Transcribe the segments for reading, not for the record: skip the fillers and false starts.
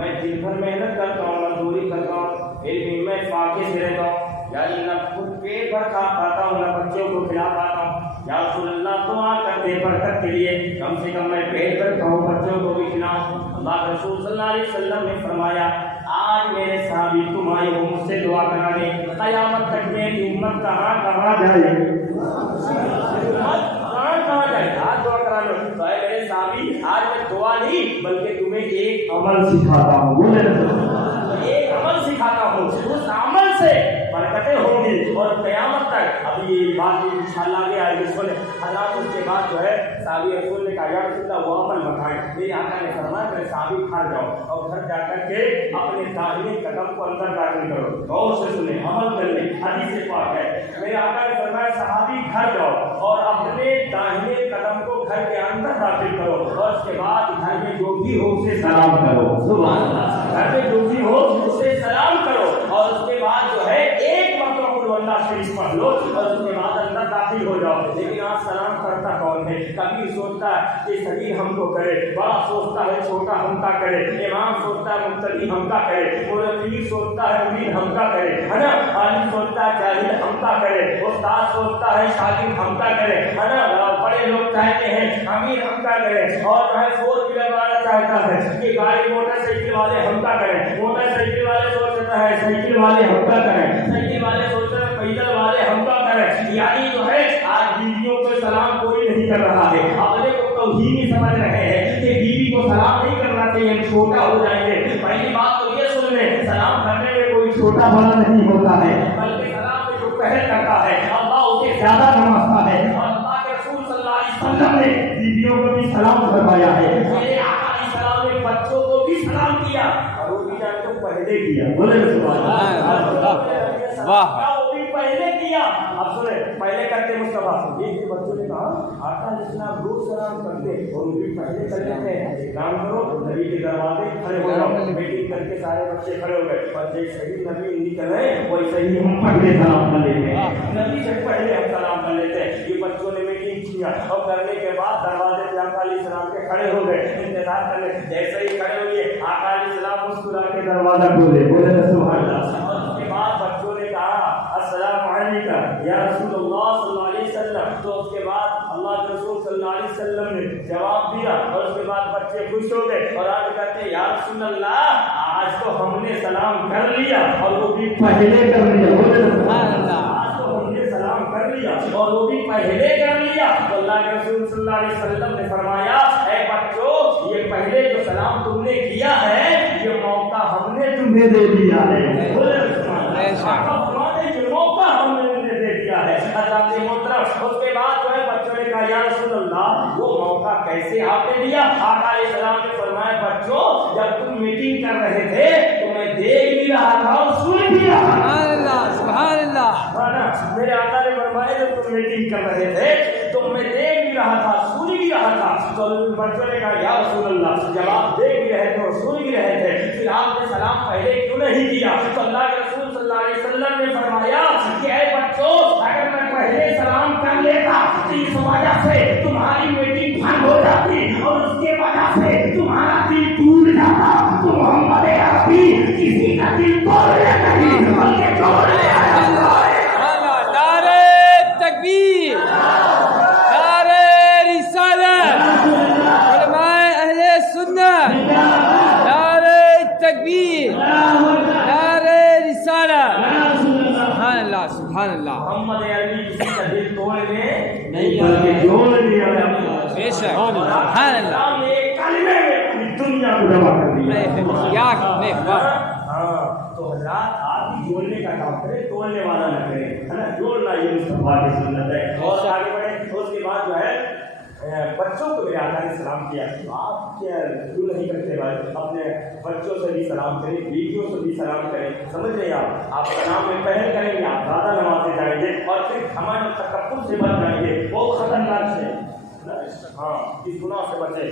میں دن بھر محنت کرتا ہوں, مزدوری کرتا ہوں, پھر بھی میں فاقے سے رہتا ہوں, یعنی نہ خود پیٹ بھر کھا پاتا ہوں, نہ بچوں کو کھلا پاتا ہوں. یا رسول اللہ دعا کر دے برکت کے لیے, کم سے کم میں پیٹ بھر کھاؤں, بچوں کو بھی کھلاؤں. اللہ کے رسول صلی اللہ علیہ وسلم نے فرمایا آج میرے صحابی تم آئے ہو مجھ سے دعا کرانے, قیامت تک میری امت کہاں جائے, کہاں جائے, آج دعا کرانے. تو اے میرے صحابی آج میں دعا نہیں بلکہ تمہیں ایک عمل سکھاتا ہوں, بولے ایک عمل سکھاتا ہوں, اس عمل سے برکتیں ہوں گی اور قیامت تک. ابھی یہ بات انشاءاللہ آگے آئے گی. سنیں حضرات, اس کے بعد جو ہے صحابی رسول نے کہا یا رسول اللہ وہ عمل بتائیں. میرے آقا نے فرمایا میرے صحابی گھر جاؤ اور گھر جا کر کے اپنے داہنے قدم کو اندر داخل کرو. غور سے سنیں, عمل کر لیں, حدیث پاک ہے. میرے آقا نے فرمایا صحابی گھر جاؤ اور اپنے داہنے قدم کو گھر کے اندر داخل کرو اور اس کے بعد گھر میں جو بھی ہو اسے سلام کرو. سبحان اللہ. گھر میں جو بھی ہو اسے سلام کرو اور اس کے بعد جو ہے ایک مرتبہ قل اللہ شریف پڑھ لو اور اس کے بعد اندر داخل ہو جاؤ. لیکن آج سلام کرتا کون ہے؟ کبھی سوچتا ہے کہ صغیر ہم کو کرے, بڑا سوچتا ہے چھوٹا ہم کا کرے, امام سوچتا ہے مقتدی ہم کا کرے, پیر سوچتا ہے مرید ہم کا کرے, ہے نا, عالم سوچتا ہے جاہل ہم کا کرے, استاد سوچتا ہے شاگرد ہم کا کرے, ہے نا, بڑے لوگ چاہتے ہیں امیر ہم کا کرے, اور جو ہے 4 ویلر والا چاہتا ہے کہ گاڑی موٹر سائیکل والے ہم کا کریں, موٹر سائیکل والے سوچتا ہے سائیکل والے ہم کا کریں, سائیکل والے سوچتا ہے پیدل والے ہم کا کریں. یعنی جو ہے آج بیویوں کو سلام کوئی نہیں کر رہا ہے. اپنے کو توہین سمجھ رہے ہیں کہ بیوی کو سلام نہیں کرنا چاہیے, ہم چھوٹا ہو جائیں گے. پہلی بات تو یہ سن لیں, سلام کرنے میں کوئی چھوٹا بڑا نہیں ہوتا ہے, بلکہ سلام میں جو پہل کرتا ہے اللہ اسے زیادہ نوازتا ہے. اور اللہ کے رسول صلی اللہ علیہ وسلم نے بیویوں کو بھی سلام فرمایا ہے. میرے آقا علیہ السلام نے بچوں کو بھی سلام کیا اور وہ بھی جان کو پہلے کیا. بولے سبحان اللہ, واہ, وہ بھی پہلے کیا. اب سنیں, پہلے کرتے مصطفیٰ یہ بچوں نے کہا آقا علیہ السلام روز سلام کرتے اور وہ بھی پہلے کر لیتے ہیں. ایک کام کرو, نبی کے دروازے کھڑے ہو جاؤ. میٹنگ کر کے سارے بچے کھڑے ہو گئے اور جیسے ہی نبی نکل رہے ویسے ہی ہم پہلے سلام کر لیتے ہیں. نبی سے پہلے ہم سلام کر لیتے ہیں. یہ بچوں نے میٹنگ کیا اور کرنے کے بعد دروازے پہ آقا علیہ السلام کے کھڑے ہو گئے, انتظار کرنے. جیسے ہی کھڑے ہوئے آقا علیہ السلام مسکرا کے دروازہ کھولے. بولے سبحان اللہ. اور اس کے بعد بچوں نے کہا السلام علیکم یا رسول اللہ صلی اللہ علیہ وسلم. تو اس کے بعد اللہ کے رسول صلی اللہ علیہ وسلم نے جواب دیا اور اس کے بعد بچے خوش ہو گئے اور آج کہتے ہیں یا رسول اللہ آج تو ہم نے سلام کر لیا اور وہ بھی پہلے کر لیا. آج تو ہم نے سلام کر لیا اور وہ بھی پہلے کر لیا. تو اللہ کے رسول صلی اللہ علیہ وسلم نے فرمایا اے بچوں, یہ پہلے جو سلام تم نے کیا ہے یہ موقع ہم نے تمہیں دے دیا ہے. موقع ہم نے دے دیا ہے. حضرات محترم, اس کے بعد جو ہے بچوں نے کہا یا رسول اللہ وہ موقع کیسے آپ نے دیا؟ آقا علیہ السلام نے فرمایا بچوں جب تم میٹنگ کر رہے تھے تو میں دیکھ بھی رہا تھا اور سن بھی رہا تھا. سبحان اللہ. میرے آقا نے فرمایا جب تم میٹنگ کر رہے تھے تو میں دیکھ بھی رہا تھا سن بھی رہا تھا. تو بچوں نے کہا یا رسول اللہ جب آپ دیکھ بھی رہے تھے اور سن بھی رہے تھے پھر آپ نے سلام پہلے کیوں نہیں کیا؟ تو اللہ کے رسول صلی اللہ علیہ وسلم نے فرمایا کہ اے بچوں اگر میں پہلے سلام کر لیتا تو اس وجہ سے تمہاری میٹنگ بند ہو جاتی اور اس کے وجہ سے تمہارا دل ٹوٹ جاتا. تو محمد عربی کسی کا دل توڑنے نہیں بلکہ توڑنے آیا. نعرہ تکبیر, نعرہ رسالت, علماء اہل سنت, نعرہ تکبیر, نعرہ رسالت. سبحان اللہ, سبحان اللہ. محمد عربی کسی کا دل توڑنے نہیں بلکہ جوڑ دیا. بے شک, سبحان اللہ. ایک کلمے میں پوری دنیا کو جمع کر دیا. تو حضرات آپ بھی جوڑنے کا کام کریں, توڑنے والا نہ کریں, ہے نا. جوڑنا یہ مصطفیٰ کی سنت ہے. اور آگے بڑھیں. اس کے بعد جو ہے بچوں کو میرے آقا نے سلام کیا. آپ کیا کیوں نہیں کرتے بھائی؟ اپنے بچوں سے بھی سلام کریں, بیویوں سے بھی سلام کریں. سمجھ رہے ہیں آپ سلام میں پہل کریں گے آپ زیادہ نوازے جائیں گے اور پھر ہمارے تکبر سے بچ جائیں گے. بہت خطرناک ہے. ہاں, اس گناہ سے بچے.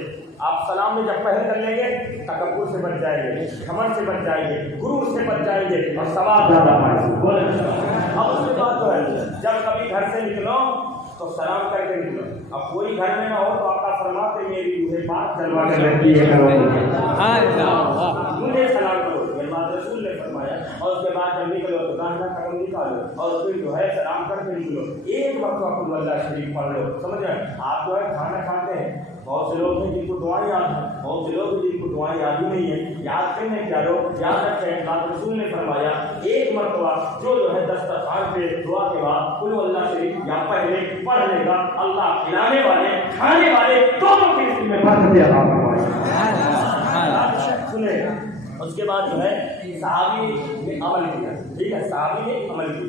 آپ سلام میں جب پہل کر لیں گے تکبر سے بچ جائیں گے, گھمنڈ سے بچ جائیں گے, غرور سے بچ جائیں گے اور ثواب زیادہ پائیں گے. اب اس کے بعد جو ہے جب کبھی گھر سے نکلو تو سلام کر کے نکلو. اب کوئی گھر میں نہ ہو تو آقا فرماتے میری مجھے بات چلوا کر رہتی ہے. مجھے فرمایا اور اس کے بعد جب نکلو تو داہنا قدم نکالو اور پھر جو ہے سلام کر کے نکلو، ایک مرتبہ قل اللہ شریف پڑھ لو، سمجھ رہے ہیں؟ آپ جو ہے کھانا کھاتے ہیں، بہت سے لوگ ہیں جن کو دعائیں یاد ہیں، بہت سے لوگ ہیں جن کو دعائیں یاد ہی نہیں ہیں، یاد کرنے کیا لوگ یاد رکھتے ہیں۔ اللہ رسول نے فرمایا ایک مرتبہ جو ہے دسترخوان پہ دعا کے بعد قل اللہ شریف یا پہلے پڑھ لے گا، اللہ کھلانے والے کھانے والے دونوں کے اس میں برکت عطا فرمائے۔ سنیں اس کے بعد جو ہے صحابی نے عمل کیا، ٹھیک ہے، صحابی نے عمل کیا،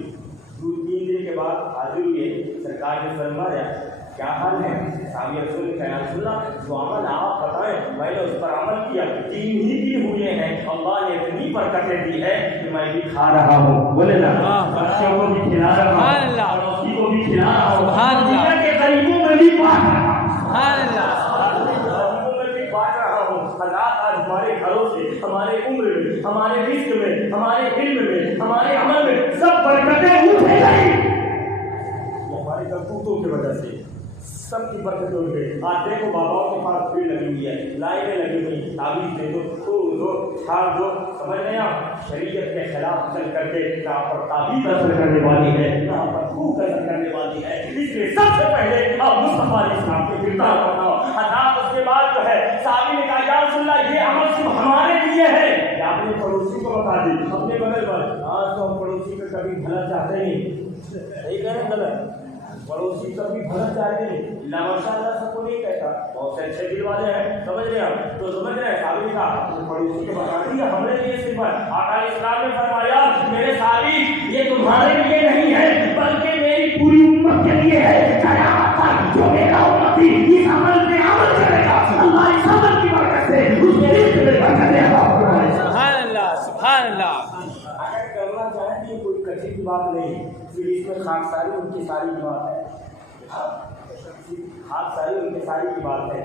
2-3 دن کے بعد حاضر ہوئے، سرکار نے فرمایا کیا حال ہے؟ صحابی رسول نے کہا رسول اللہ جو عمل آپ بتائیں میں نے اس پر عمل کیا، 3 ہی دن ہوئے ہیں، اللہ نے اتنی برکتیں دی ہے کہ میں بھی کھا رہا ہوں، بولے نا، بچوں کو بھی کھلا رہا ہوں، پڑوسی کو بھی کھلا رہا ہوں، دنیا کے غریبوں میں بھی بانٹ رہا ہوں، سبحان اللہ، غریبوں میں بھی بانٹ رہا ہوں۔ حالات آج ہمارے گھروں سے، ہمارے عمر میں، ہمارے رزق میں، ہمارے علم میں، ہمارے عمل میں سب برکتیں اٹھے گئی، ہمارے کرتوتوں کی وجہ سے سب کی برکت اٹھ گئی۔ آج دیکھو باباؤں کے پاس بھیڑ لگی ہوئی ہے، لائنیں لگی ہوئی، تعویذ دے دو، تو دو، چھاڑ دو، سمجھ رہے ہیں؟ شریعت کے خلاف چل کر کے کہاں پر تعویذ اثر کرنے والی ہے، کہاں پر پھونک اثر کرنے والی ہے، اس لیے سب سے پہلے آپ مصطفیٰ علیہ السلام کے کردار کو بتاؤ۔ حضرات اس کے بعد جو ہے صحابی نے کہا یا رسول اللہ یہ عمل صرف ہمارے لیے ہے، کہ آپ نے پڑوسی کو بتا دی، اپنے بغل پر، آج تو ہم پڑوسی کا کبھی بھلا چاہتے نہیں، صحیح کہہ رہے ہیں غلط؟ پڑوسی کبھی بھلا چاہتے نہیں، اللہ ماشاء اللہ سب کو نہیں کہتا، بہت سے اچھے دل والے ہیں، سمجھ رہے ہیں؟ تو سمجھ رہے ہیں صحابی کا پڑوسی کو بتا دیا ہمارے لیے صرف، آقا علیہ السلام نے فرمایا میرے صحابی یہ تمہارے لیے نہیں ہے بلکہ میری پوری امت کے لیے ہے، قیامت تک جو میرا امتی اس عمل میں عمل کرے گا اللہ اس عمل کی برکت سے اس کے رزق میں برکت عطا فرمائے۔ سبحان اللہ، سبحان اللہ۔ اگر کرنا چاہیں کہ کوئی کچی کی بات نہیں، پھر اس میں خاک ساری ان کی ساری کی بات ہے، خاک ساری ان کی ساری کی بات ہے۔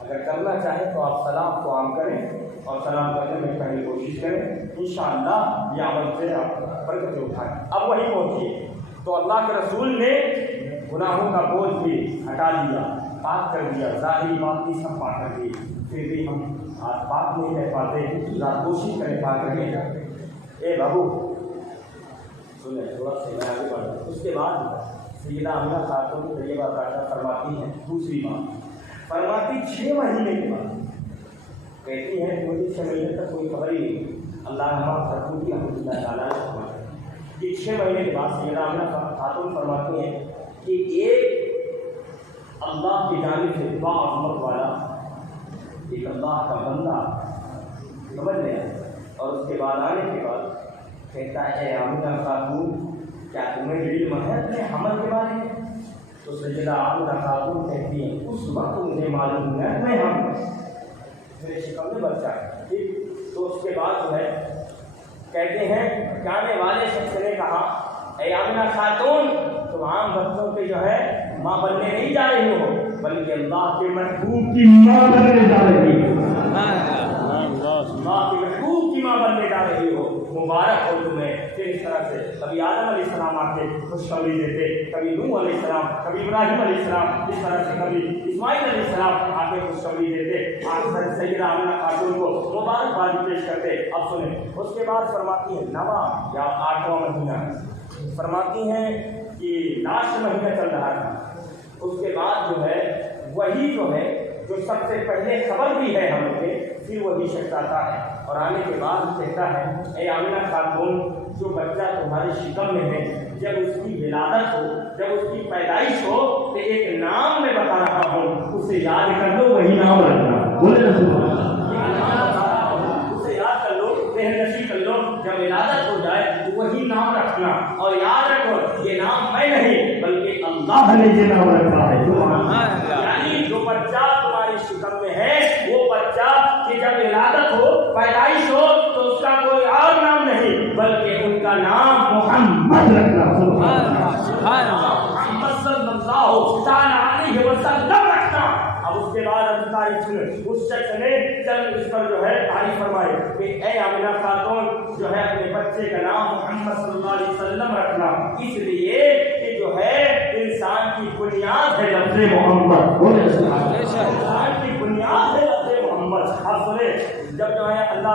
اگر کرنا چاہیں تو آپ سلام کو عام کریں اور سلام کرنے میں پہلے کوشش کریں، انشاءاللہ یہ عمل سے آپ برکتیں اٹھائیں۔ اب وہی پہنچیے تو اللہ کے رسول نے گناہوں کا بوجھ بھی ہٹا دیا، پاک کر دیا، ظاہری باطنی سب پاک کر دی، پھر بھی ہم آج پاک نہیں رہ پاتے، ذرا کوشش کریں پاک رہنے کا۔ اے بابو سنیں تھوڑا سا میں آگے بڑھا۔ اس کے بعد سیدہ آمنہ خاتون طیبہ طاہرہ فرماتی ہیں دوسری بات، فرماتی 6 مہینے کے بعد کہتی ہیں کہ مجھے 6 مہینے تک کوئی خبر ہی نہیں، اللہ نماز فرمودی رحمۃ اللہ تعالیٰ نے فرمایا کہ 6 مہینے کے بعد سیدہ آمنہ خاتون فرماتی ہیں کہ ایک اللہ کی جانب سے با عظمت والا ایک اللہ کا بندہ سمجھ لیں، اور اس کے بعد آنے کے بعد کہتا ہے آمنہ خاتون کیا تمہیں علم ہے اپنے حمل کے بارے میں؟ تو سیدہ آمنہ خاتون کہتی ہیں اس وقت مجھے معلوم ہے میں ہم میرے شکم میں بچہ ہے، ٹھیک۔ تو اس کے بعد جو ہے کہتے ہیں جانے والے شخص نے کہا اے آمنہ خاتون تم عام بچوں کے جو ہے ماں بننے نہیں جا رہی ہو بلکہ اللہ کے محبوب کی ماں بننے جا رہی ہو، اللہ کے محبوب کی ماں بننے جا رہی ہو، مبارک ہو تمہیں۔ پھر اس طرح سے کبھی آدم علیہ السلام آ کے خوشخبری دیتے، کبھی نوح علیہ السلام، کبھی ابراہیم علیہ السلام، اس طرح سے کبھی اسماعیل علیہ السلام آ کے خوشخبری دیتے، آخر سیدہ آمنہ خاتون کو مبارکباد پیش کرتے۔ اب سنیں اس کے بعد فرماتی ہیں 9واں یا 8واں مہینہ، فرماتی ہیں کہ لاسٹ مہینہ چل رہا تھا، اس کے بعد جو ہے وہی جو ہے جو سب سے پہلے خبر بھی ہے ہم پہ، پھر وہی شخص آتا ہے اور آنے کے بعد کہتا ہے اے آمنہ خاتون جو بچہ تمہارے شکم میں ہے جب اس کی ولادت ہو، جب اس کی پیدائش ہو تو ایک نام میں بتا رہا ہوں اسے یاد کر لو، وہی نام رکھنا، بولے اسے یاد کر لو، ذہن نشی کر لو، جب ولادت ہو جائے تو وہی نام رکھنا، اور یاد رکھو یہ نام میں نہیں بلکہ اللہ نے یہ نام رکھا ہے۔ یعنی جو بچہ تمہاری شکم میں ہے وہ بچہ کہ جب ولادت ہو، پیدائش ہو تو اس کا کوئی اور نام نہیں بلکہ ان کا نام محمد رکھنا، محمد صلی اللہ علیہ وسلم رکھنا۔ اب اس کے بعد اس شخص نے جب اس پر جو ہے تعریف فرمائی کہ اے آمنہ خاتون جو ہے اپنے بچے کا نام محمد صلی اللہ علیہ وسلم رکھنا، اس لیے کہ جو ہے انسان کی بنیاد ہے لفظ محمد، انسان کی بنیاد ہے لفظ محمد۔ آپ سنیں جب جو ہے اللہ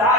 4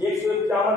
151